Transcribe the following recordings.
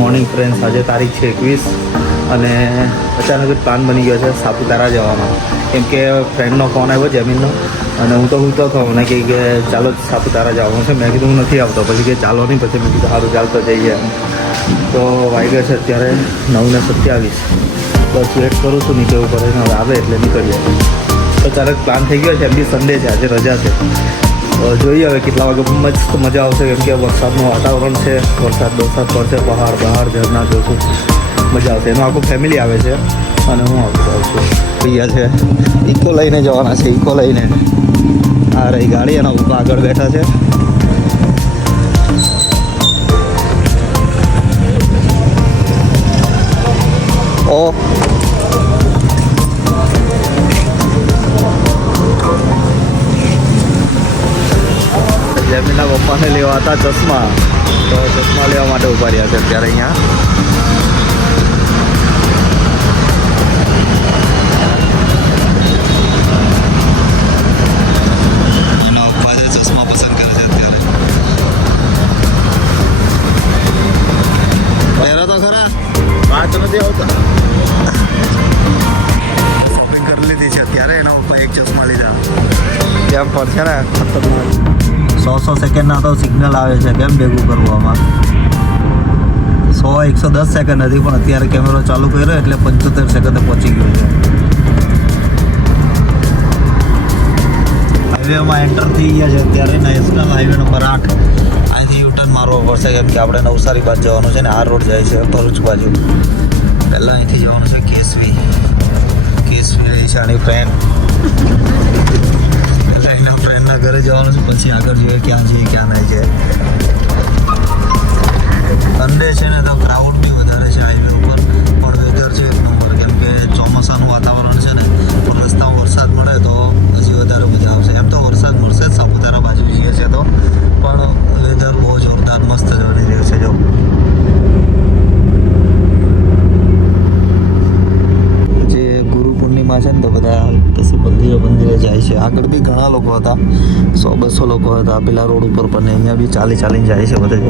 Morning friends, આજે તારીખ છે 21 અને અચાનક જ પ્લાન બની ગયો છે સાપુતારા જવાનો. કેમ કે ફ્રેન્ડનો ફોન આવ્યો જમીનનો અને હું તો કહું ને કે ચાલો સાપુતારા જવાનું છે. મેં કીધું હું નથી આવતો, પછી કે ચાલો નહીં, પછી મેં કીધું સારું ચાલતો જઈએ. તો વાગ્યા છે અત્યારે 9:27. બસ વેટ કરું છું નીચે ઉપર હવે આવે એટલે નીકળીએ. અચાનક પ્લાન થઈ ગયો છે, એમ બી સન્ડે છે, આજે રજા છે. જોઈએ હવે કેટલા વાગે મસ્ત મજા આવશે. કેમ કે વરસાદનું વાતાવરણ છે, વરસાદ પડશે, પહાડ ઝરણા જોશું, મજા આવશે. એનું આખું ફેમિલી આવે છે અને હું આવતો છું. અહીંયા છે ઇકો લઈને જવાના છે. ઇકો લઈને આ રહી ગાડી, એના ઉપર આગળ બેઠા છે. ઓ જમીનના પપ્પાને લેવા હતા ચશ્મા, તો ચશ્મા લેવા માટે ઉભા રહ્યા છે અત્યારે અહીંયા. એના પપ્પા જે ચશ્મા પસંદ કરે છે અત્યારે. પહેરા તો ખરા વાત નથી આવતા. શોપિંગ કરી લીધી છે અત્યારે. એના પપ્પા એક ચશ્મા લીધા. કેમ પડશે ને ખતરનાક 100 સેકન્ડના તો સિગ્નલ આવે છે. કેમ ભેગું કરવું આમાં? 110 સેકન્ડ નથી, પણ અત્યારે કેમેરો ચાલુ કર્યો એટલે 75 સેકન્ડે પહોંચી ગયો છે. હાઈવેમાં એન્ટર થઈ ગયા છે અત્યારે. National highway number 8. અહીંથી યુટર્ન મારવો પડશે કેમ કે આપણે નવસારી બાજુ જવાનું છે ને આ રોડ જાય છે ભરૂચ બાજુ. પહેલાં અહીંથી જવાનું છે કેસવી છે આની ફ્રેન્ડ. એના ફ્રેન્ડના ઘરે જવાનું છે, પછી આગળ જોઈએ ક્યાં જઈએ ક્યાં નહીં છે. સન્ડે છે ને તો ક્રાઉડ બી વધારે છે હાઈવે ઉપર, પણ વેધર છે એક નંબર. કેમ કે ચોમાસાનું વાતાવરણ છે ને, પણ રસ્તામાં વરસાદ મળે તો હજી વધારે મજા આવશે. એમ તો વરસાદ મળશે જ સાપુતારા બાજુ જઈએ છે તો, પણ વેધર બહુ જોરદાર મસ્ત જવાની રહ્યું છે. જો છે ને તો બધા પછી મંદિરે જાય છે. આગળ બી ઘણા લોકો હતા, 100-200 લોકો હતા પેલા રોડ ઉપર, પણ અહીંયા બી ચાલીને જાય છે બધા.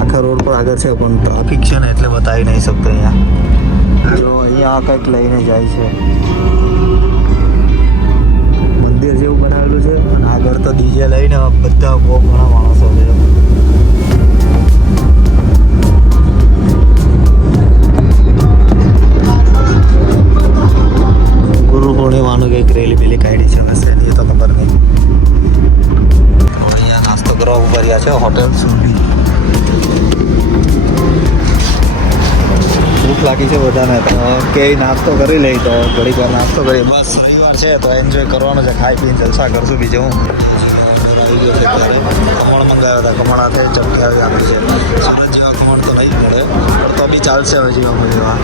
આખા રોડ પર આગળ છે પણ ટ્રાફિક છે ને એટલે બતાવી નહીં શકતો. અહીંયા કંઈક લઈને જાય છે. મંદિર જેવું બનાવેલું છે અને આગળ તો ડીજે લઈને બધા બહુ ઘણા માણસો છે. પૂર્ણિમાનું કંઈક રેલી કાઢી છે, હશે એ તો ખબર નહીં. અહીંયા નાસ્તો કરવા ઉભા રહ્યા છે હોટેલ સુરભી. ભૂખ લાગી છે બધાને, તો કે નાસ્તો કરી લઈ તો ઘડીક વાર નાસ્તો કરીએ. બસ રવિવાર છે તો એન્જોય કરવાનું છે, ખાઈ પીને જલસા કરશું. બીજું હું આવી ગયો છે ત્યારે ખમણ મંગાવ્યા હતા. ખમણ હાથે ચમકી આવી આપી છે. સુરત જેવા ખમણ તો નહીં મળે, પણ તો બી ચાલશે હવે જેવા જેવા.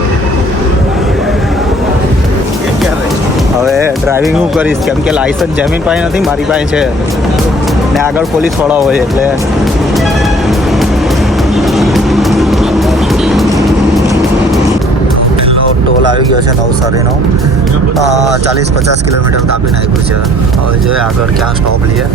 હવે ડ્રાઇવિંગ હું કરીશ કેમ કે લાયસન્સ જમીન પાસે નથી, મારી પાસે છે ને આગળ પોલીસવાળા હોય એટલે. ટોલ આવી ગયો છે નવસારીનો. 40-50 કિલોમીટર કાપીને આવ્યું છે. હવે જોઈએ આગળ ક્યાં સ્ટોપ લઈએ.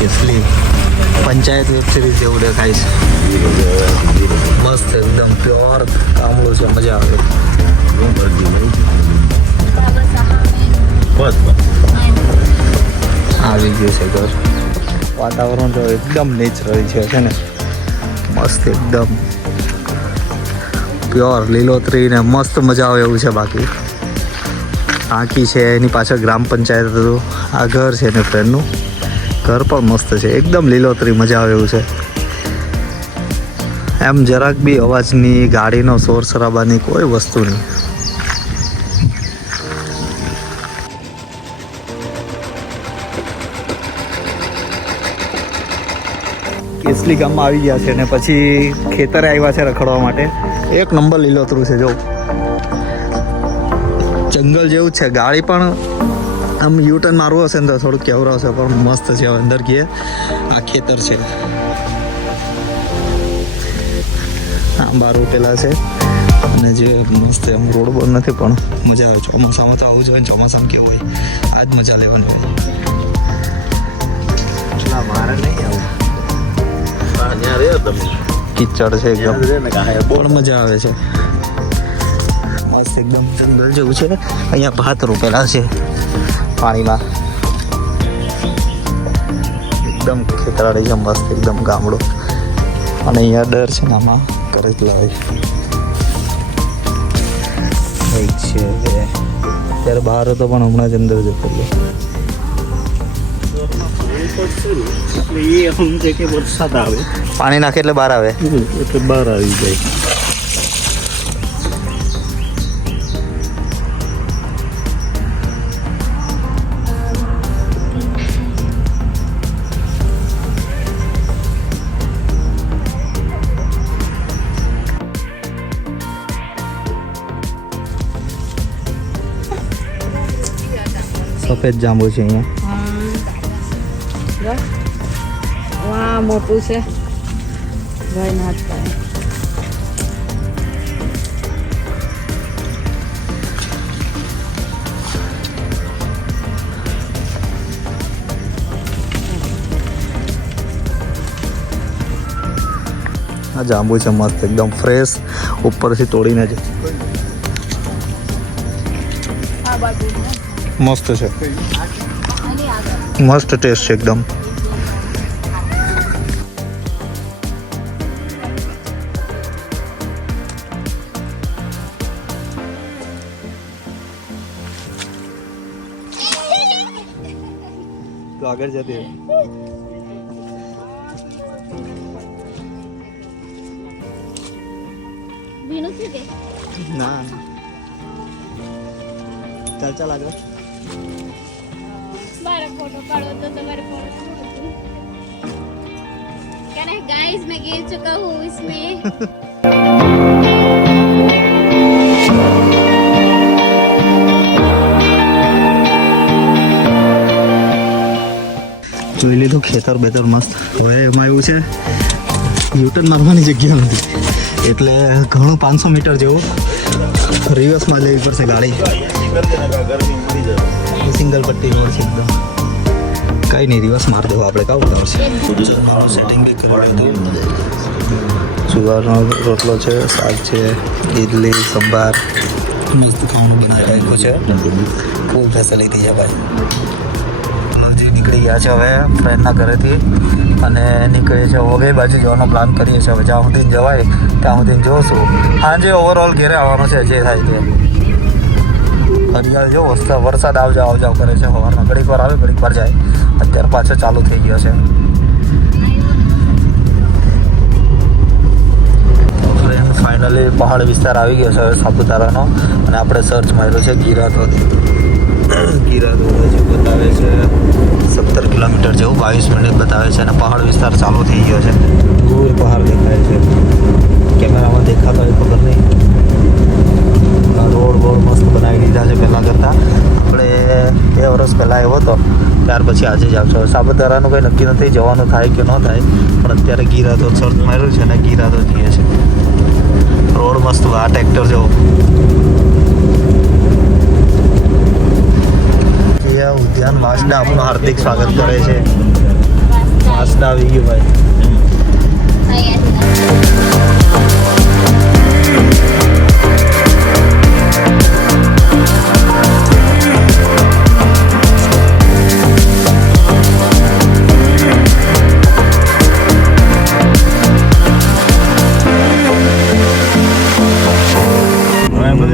કેસલી પંચાયત વેબ સિરીઝ જેવું દેખાય છે. મસ્ત એકદમ પ્યોર કામળું છે, મજા આવે. આવી ગયું છે ઘર. વાતાવરણ તો એકદમ નેચરલ છે ને, મસ્ત એકદમ પ્યોર લીલોતરી ને મસ્ત મજા આવે એવું છે. બાકી આંકી છે એની પાછળ ગ્રામ પંચાયત હતું. આ ઘર છે ને ફ્રેન્ડનું ઘર પણ મસ્ત છે, એકદમ લીલોતરી મજા આવે એવું છે. એમ જરાક બી અવાજની, ગાડીનો શોર શરાબાની કોઈ વસ્તુ નહીં. કેસલી ગામમાં આવી ગયા છે ને પછી ખેતરે આવ્યા છે રખડવા માટે. એક નંબર લીલોતરું છે. જો જંગલ જેવું છે. ગાડી પણ આમ યુટર્ન મારવું હશે ને તો થોડુંક કેવરો હશે, પણ મસ્ત છે. અંદર ગયે આ ખેતર છે. આંબા રોપેલા છે અને જે મસ્ત એમ રોડ બોર્ડ નથી પણ મજા આવે ચોમાસામાં તો આવું જ હોય ને ચોમાસામાં કેવું હોય આ જ મજા લેવાની હોય મારે નહીં આવું ત્યાં રહ્યો તમે કિચડ છે એકદમ બહુ પણ મજા આવે છે મસ્ત એકદમ જંગલ જેવું છે અહીંયા ભાત રોપેલા છે પાણીમાં એકદમ ખેતરાળી છે મસ્ત એકદમ ગામડો અને અહીંયા ડર છે ને આમાં કરે જ લાવે છે ત્યારે બહાર હતો પણ હમણાં જ અંદર જતો રહ્યો એટલે એ સમજે કે વરસાદ આવે પાણી નાખે એટલે બહાર આવે એટલે બહાર આવી જાય સફેદ જાંબુ છે અહીંયા વાહ મોટું છે ભાઈ નાચતા આ જાંબુ છે મસ્ત એકદમ ફ્રેશ ઉપરથી તોડીને જ આ બાજુ મસ્ત છે મસ્ત ટેસ્ટ છે એકદમ તો આગળ જતી ના ચાલ ચાલ આગળ મારા फोटो पाड़ो तो तुम्हारे फोटो क्या है गाइस मैं गिर चुका हूँ इसमें જોઈ લીધું ખેતર બેતર મસ્ત હવે એમાં એવું છે યુટર્ન મારવાની જગ્યા નથી એટલે ઘણું 500 મીટર જેવું રિવર્સમાં લેવી પડશે ગાડી સિંગલ પટ્ટી રોડ છે એકદમ કઈ નહીં રિવર્સ માર દેવો આપણે કાવું આવશે સેટિંગ સુગારનો રોટલો છે શાક છે ઇડલી સંભાર મસ્ત ખાવાનું બનાવી રાખ્યું છે ફૂલ ફેસિલિટી છે ભાઈ નીકળી ગયા છે હવે ફ્રેન્ડના ઘરેથી અને નીકળીએ છીએ હવે બાજુ જવાનો પ્લાન કરીએ છીએ હવે જ્યાં સુધી જવાય ત્યાં સુધી જોશું સાંજે ઓવરઓલ ઘેરે આવવાનું છે જે થાય તે હરિયાળ જો વરસાદ આવજાવ કરે છે સવારમાં ઘડીક વાર આવે ઘડીક વાર જાય અત્યારે પાછો ચાલુ થઈ ગયો છે ફ્રેન્ડ ફાઇનલી પહાડ વિસ્તાર આવી ગયો છે સાપુતારાનો અને આપણે સર્ચ માર્યો છે ગિરાધોધ હજુ બતાવે છે 17 કિલોમીટર જેવું 22 મિનિટ બતાવે છે અને પહાડ વિસ્તાર ચાલુ થઈ ગયો છે દૂર પહાડ દેખાય છે કેમેરામાં દેખાતો હોય ખબર નહીં રોડ મસ્ત બનાવી દીધા છે પહેલાં કરતાં આપણે 2 વર્ષ પહેલાં આવ્યો હતો ત્યાર પછી આજે જ આવશો સાપુતારાનું કંઈ નક્કી નથી જવાનું થાય કે ન થાય પણ અત્યારે ગિરાધોધ સર્ચ માર્યું છે અને ગિરાધોધ જઈએ છે રોડ મસ્ત આ ટ્રેક્ટર જેવો ઉદ્યાન વાંસદા આપનું હાર્દિક સ્વાગત કરે છે વાંસદા આવી ગયું ભાઈ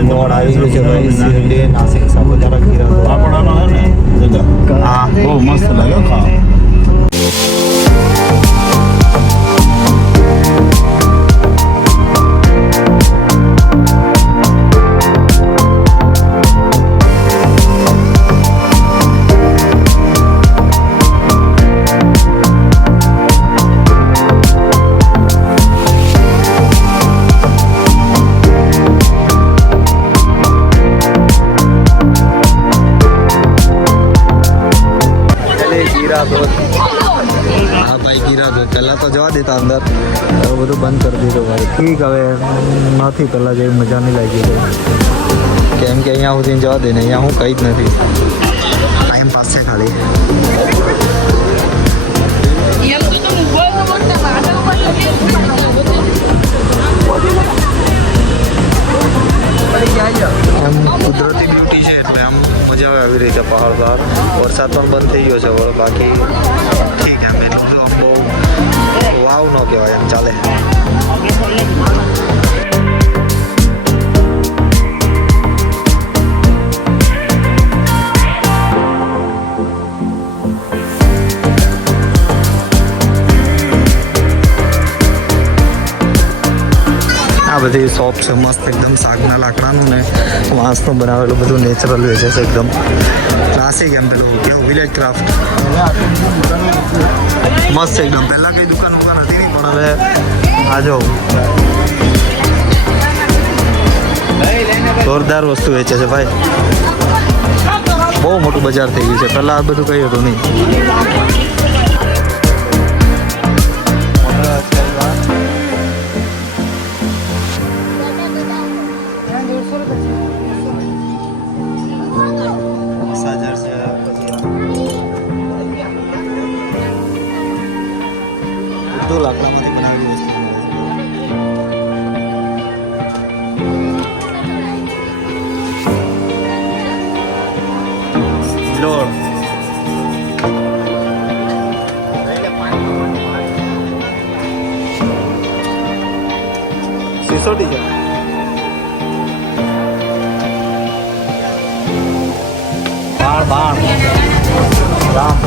મોડ આવી ગયું છે ભાઈ શિરડી નાસિક સાપુતારા ગિરાધોધ આપણાનો હે ને જગા હા બહુ મસ્ત લાગ્યો ખાવા ગિરાધોધ હા ભાઈ ગિરાધોધ પહેલાં તો જવા દેતા અંદર હવે બધું બધું બંધ કરી દીધું ભાઈ. ઠીક, હવે નથી પહેલાં જેવી મજા નહીં લાગી ગઈ, કેમ કે અહીંયા સુધી જવા દે ને, અહીંયા હું કંઈ જ નથી, ટાઈમ પાસ છે ખાલી. એમ કુદરતી બ્યુટી છે એટલે આમ મજા આવે આવી રીતે પહાડ બહાર. વરસાદ પણ બંધ થઈ ગયો છે હવે, બાકી ઠીક એમ એટલું તો આમ બહુ વાવ ન કહેવાય, એમ ચાલે. આ બધી શોપ છે મસ્ત એકદમ, શાકના લાકડાનું ને વાંસનું બનાવેલું બધું નેચરલ વેચે છે એકદમ ક્લાસિક, એમ પેલું કેવું વિલેજ ક્રાફ્ટ મસ્ત એકદમ. પહેલાં કંઈ દુકાન હતી નહીં, પણ હવે આ જો જોરદાર વસ્તુ વેચે છે ભાઈ. બહુ મોટું બજાર થઈ ગયું છે, પહેલાં આ બધું કંઈ હતું નહીં. બધું લાકડામાંથી બનાવેલી વસ્તુ લોડ સિસોટી છે. બાણ રામ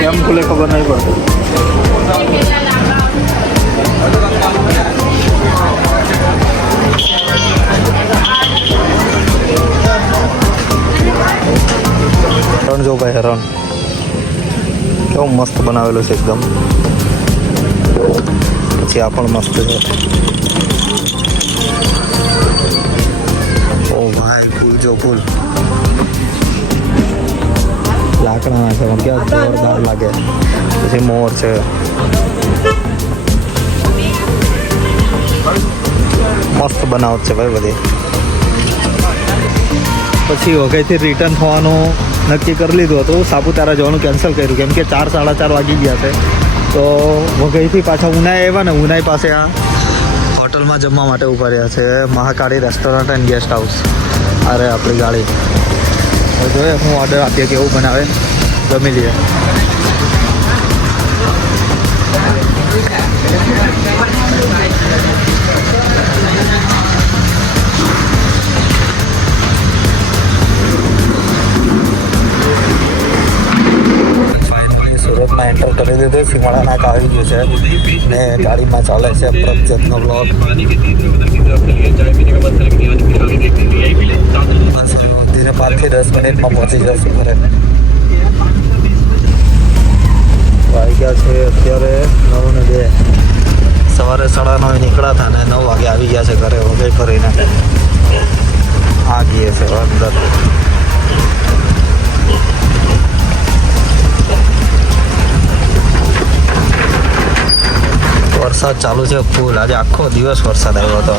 કેમ ખુલે ખબર નહીં પડતી. રણ જો ભાઈ, રણ કેવું મસ્ત બનાવેલું છે એકદમ. પછી આ પણ મસ્ત છે. ઓ ભાઈ, ફૂલ જો ફૂલ લાકડાના છે, પણ ક્યાં જોરદાર લાગે. પછી મોર છે, મસ્ત બનાવટ છે ભાઈ બધી. પછી વઘઈથી રિટર્ન થવાનું નક્કી કરી લીધું હતું, સાપુતારા જવાનું કેન્સલ કર્યું કેમ કે 4 સાડા 4 વાગી ગયા છે. તો વઘઈથી પાછા ઉનાઈ આવ્યા ને, ઉનાઈ પાસે આ હોટલમાં જમવા માટે ઊભા રહ્યા છે, Mahakali restaurant and guest house. અરે આપણી ગાડી હવે જોઈએ હું ઓર્ડર આપીએ કેવું બનાવે, જમી લઈએ. સુરતમાં એન્ટર કરી દીધું, સીમાડા નાક આવી ગયું છે ને ગાડીમાં ચાલે છે પ્રજ્ઞનો બ્લોગ. ધીરે 5 થી 10 મિનિટમાં પહોંચી જશું ઘરે. વાગ્યા છે અત્યારે 9:02. સવારે 9:30 નીકળ્યા હતા ને 9 વાગે આવી ગયા છે ઘરે વઘઈ ફરીને. આ ગઈએ છે અંદર. વરસાદ ચાલુ છે ફૂલ, આજે આખો દિવસ વરસાદ આવ્યો હતો.